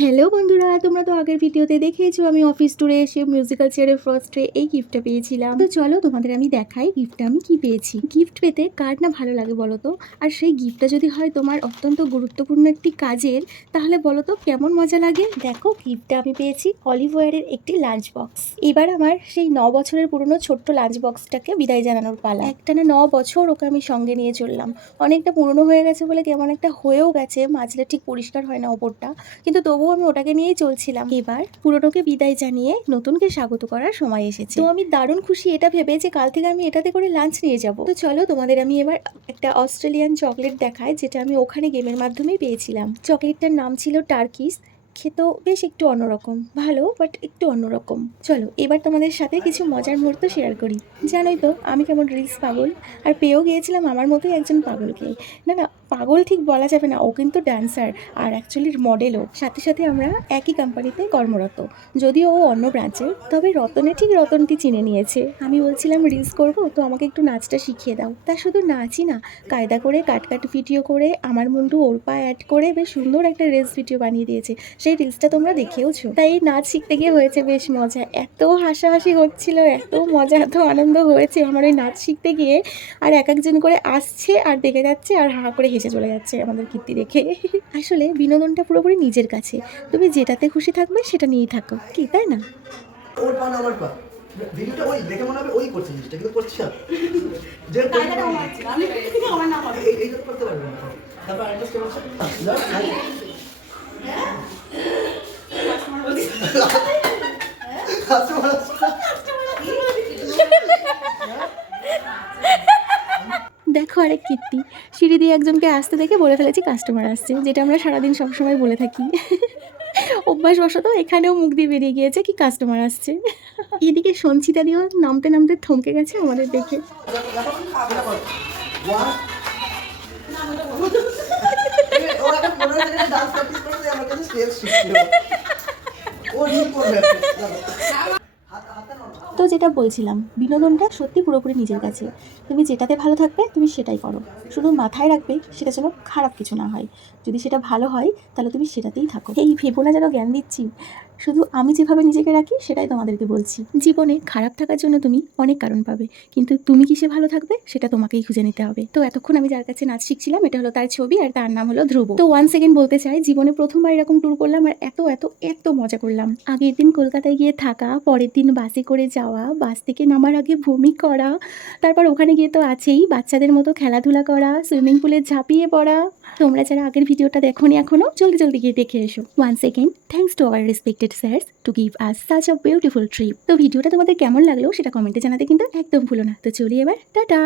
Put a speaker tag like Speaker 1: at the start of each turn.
Speaker 1: Hello বন্ধুরা, তোমরা তো আগের ভিডিওতে দেখেছ আমি অফিস ট্যুরে এসে মিউজিক্যাল চেয়ারে ফার্স্টে এই গিফটটা পেয়েছিলাম। তো চলো তোমাদের আমি দেখাই গিফটটা আমি কি পেয়েছি। গিফট পেতে কার না ভালো লাগে বলো তো আর সেই গিফটটা যদি হয় তোমার অত্যন্ত গুরুত্বপূর্ণ একটি কাজের, তাহলে বলো তো কেমন মজা লাগে? দেখো গিফটটা আমি পেয়েছি অলিভ ওয়ারের একটি লাঞ্চ বক্স এবার আমার সেই ন বছরের পুরনো ছোট্ট লাঞ্চ বক্সটাকে বিদায় জানানোর পালা। একটা না ন বছর ওকে আমি সঙ্গে নিয়ে চললাম। অনেকটা পুরনো হয়ে গেছে বলে কেমন একটা হয়েও গেছে, মাঝটা ঠিক পরিষ্কার হয় না ওপরটা। কিন্তু আমি ওটাকে নিয়েই চলছিলাম। এবার পুরনোকে বিদায় জানিয়ে নতুনকে স্বাগত করার সময় এসেছে। তো আমি দারুণ খুশি এটা ভেবে যে কাল থেকে আমি এটাতে করে লাঞ্চ নিয়ে যাব। তো চলো তোমাদের আমি এবার একটা অস্ট্রেলিয়ান চকলেট দেখাই, যেটা আমি ওখানে গেমের মাধ্যমেই পেয়েছিলাম। চকলেটটার নাম ছিল টার্কিস খেতেও বেশ একটু অন্যরকম। ভালো বাট একটু অন্যরকম। চলো, এবার তোমাদের সাথে কিছু মজার মুহূর্ত শেয়ার করি। জানোই তো, আমি কেমন রিলস পাগল, আর পেয়েও গিয়েছিলাম আমার মতোই একজন পাগলকে। না না পাগল ঠিক বলা যাবে না, ও কিন্তু ডান্সার আর অ্যাকচুয়ালি মডেলও সাথে সাথে আমরা একই কোম্পানিতে কর্মরত। যদিও ও অন্য ব্রাঞ্চের তবে রতনে ঠিক রতনটি চিনে নিয়েছে। আমি বলছিলাম রিলস করব, তো আমাকে একটু নাচটা শিখিয়ে দাও। তা শুধু নাচই না, কায়দা করে কাট কাট ভিডিও করে, আমার মুন্ডু ওর পা অ্যাড করে বেশ সুন্দর একটা রিলস ভিডিও বানিয়ে দিয়েছে। সেই রিলসটা তোমরা দেখেওছো? তাই এই নাচ শিখতে গিয়ে হয়েছে বেশ মজা। এত হাসাহাসি হচ্ছিল, এত মজা, এত আনন্দ হয়েছে। আমার ওই নাচ শিখতে গিয়ে আর এক একজন করে আসছে আর দেখে যাচ্ছে আর হা করে হেসে চলে যাচ্ছে আমাদের কীর্তি দেখে। আসলে বিনোদনটা পুরোপুরি নিজের কাছে। তুমি যেটাতে খুশি থাকবে সেটা নিয়েই থাকো কি তাই না?
Speaker 2: ওর পা আমার পা। ভিডিওটা ওই দেখে মনে হবে ওই করছে জিনিসটা কিন্তু করছিস না। যে
Speaker 3: আমার ছিল। আমি থেকে আমার না হবে।
Speaker 2: এই করতে পারবে না। তারপর আরেকটা স্টেপ আছে। না, না। Customer আসছে না।
Speaker 1: দেখো আরেক কীর্তি। সিঁড়ি দিয়ে একজনকে আসতে দেখে বলে ফেলেছি কাস্টমার আসছে, যেটা আমরা সারাদিন সবসময় বলে থাকি। অভ্যাসবশত এখানেও মুখ দিয়ে বেরিয়ে গিয়েছে কি কাস্টমার আসছে। এদিকে সঞ্চিতা দিয়েও নামতে নামতে থমকে গেছে আমাদের দেখে।
Speaker 2: ও
Speaker 1: তো যেটা বলছিলাম, বিনোদনটা সত্যি পুরোপুরি নিজের কাছে। তুমি যেটাতে ভালো থাকবে, তুমি সেটাই করো। শুধু মাথায় রাখবে, সেটা যেন খারাপ কিছু না হয়। যদি সেটা ভালো হয়, তাহলে তুমি সেটাতেই থাকো। এই ভেবো না যেন জ্ঞান দিচ্ছি শুধু আমি যেভাবে নিজেকে রাখি, সেটাই তোমাদেরকে বলছি। জীবনে খারাপ থাকার জন্য তুমি অনেক কারণ পাবে, কিন্তু তুমি কিসে ভালো থাকবে, সেটা তোমাকেই খুঁজে নিতে হবে। তো এতক্ষণ আমি যার কাছে নাচ শিখছিলাম, এটা হলো তার ছবি আর তার নাম হলো ধ্রুব। তো ওয়ান সেকেন্ড বলতে চাই, জীবনে প্রথমবার এরকম ট্যুর করলাম আর এত এত এত মজা করলাম। আগের দিন কলকাতায় গিয়ে থাকা, পরের দিন বাসে করে যাওয়া, বাস থেকে নামার আগে বমি করা, তারপর ওখানে গিয়ে তো আছেই, বাচ্চাদের মতো খেলাধুলা করা সুইমিং পুলে ঝাঁপিয়ে পড়া তোমরা যারা আগের ভিডিওটা দেখো নি এখনও, জলদি জলদি গিয়ে দেখে এসো। One second thanks to our respected sir to give us such a beautiful trip তো ভিডিওটা তোমাদের কেমন লাগল সেটা কমেন্টে জানাতে কিন্তু একদম ভুলো না। তো চলি এবার, টাটা!